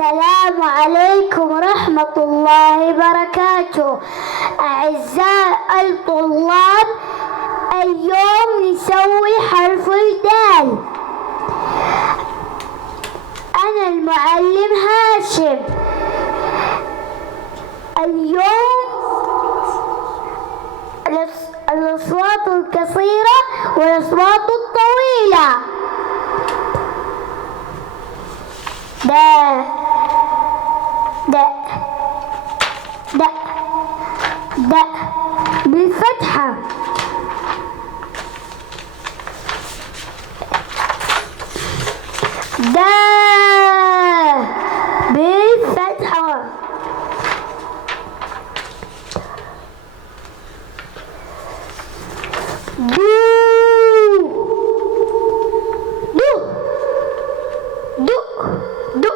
السلام عليكم ورحمة الله وبركاته. أعزائي الطلاب، اليوم نسوي حرف الدال. أنا المعلم هاشم. اليوم الأصوات القصيرة والأصوات الطويلة. دا دا دا دا بالفتحة. دا بالفتحة. دو دو دو دو